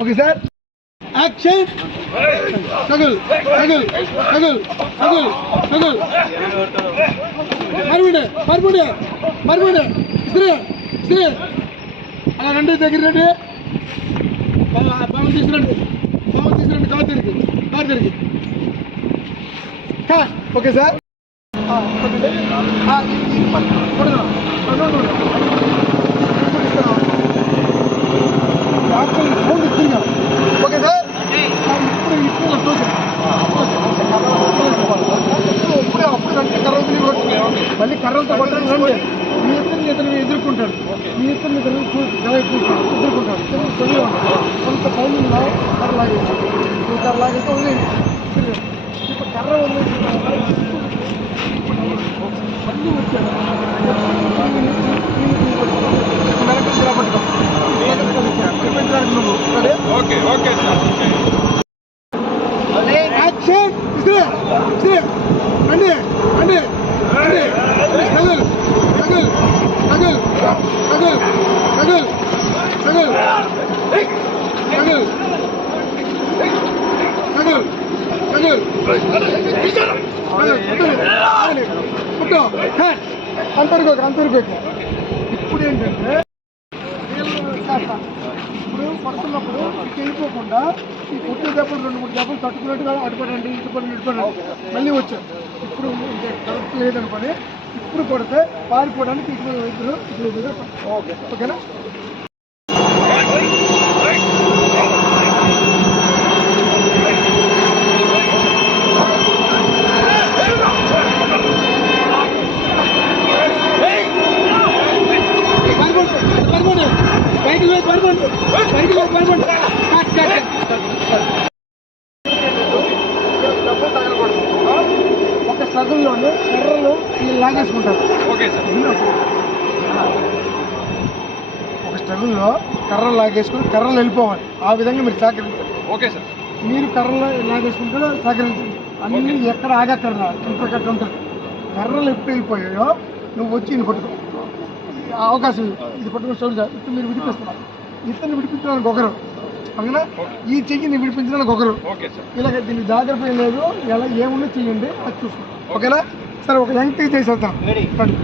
Okay sir action தகுல் தகுல் தகுல் தகுல் தகுல் అలా రండి దగ్గర రండి. బాగా తీసుకురండి. బాగా తీసుకురండి కార్ తిరిగి. కార్ తిరిగి. Okay sir. Okay sir. ఇప్పుడు ఇప్పుడు చూసాను మళ్ళీ కర్రలతో పట్టడం రండి. ఉంటాడు. మీ ఇద్దరు మీ తెలుగు చూసి డైరెక్ట్ చూసి ఇద్దరు ఉంటాడు తెలుగు కొంత టైమింగ్ కర్ర లాగేసి కర్ర లాగితే ఇప్పుడు కర్ర ఉంది. మళ్ళీ వచ్చాడు అండి అండి అండి అండి సగల్ సగల్ సగల్ సగల్ సగల్ సగల్ పుట్టో ఇప్పుడు ఏంటంటే ఇప్పుడు పడుతున్నప్పుడు వెళ్ళిపోకుండా ఈ దెబ్బలు రెండు మూడు దెబ్బలు తట్టుకున్నట్టుగా అటుపడండి ఇటుపడండి ఇటుపడండి మళ్ళీ వచ్చారు ఇప్పుడు కరెక్ట్ లేదనుకోని ఇప్పుడు కొడితే పారిపోవడానికి ఇటు ఇద్దరు ఇటు ఇద్దరు ఓకే. ఓకేనా? పడుకోండి పడుకోండి. పడుకోండి. పడుకోండి. కర్రలు వీళ్ళు లాగేసుకుంటారు. Okay sir. ఒక స్ట్రగుల్లో కర్రలు లాగేసుకుని కర్రలు వెళ్ళిపోవాలి. ఆ విధంగా మీరు సహకరించాలి. Okay sir. మీరు కర్రలు లాగేసుకుంటే సహకరించండి. అన్ని ఎక్కడ ఆగక్కర్రా ఇంకొకటి ఉంటుంది. కర్రలు ఎప్పుడు వెళ్ళిపోయాయో నువ్వు వచ్చి ఇది పట్టుకో ఈ అవకాశం ఇది. పట్టుకుని చూడగా ఇప్పుడు మీరు విడిపిస్తున్నారు. ఇతన్ని విడిపించడానికి ఒకరు. అవునా ఈ చెయ్యిని విడిపించడానికి ఒకరు. సార్. ఇలాగ దీన్ని జాగ్రత్త లేదు. ఎలా ఏమున్నా చెయ్యండి. అది చూసుకోండి ఓకేనా? సరే ఒక యంగ్ చేసేద్దాం రండి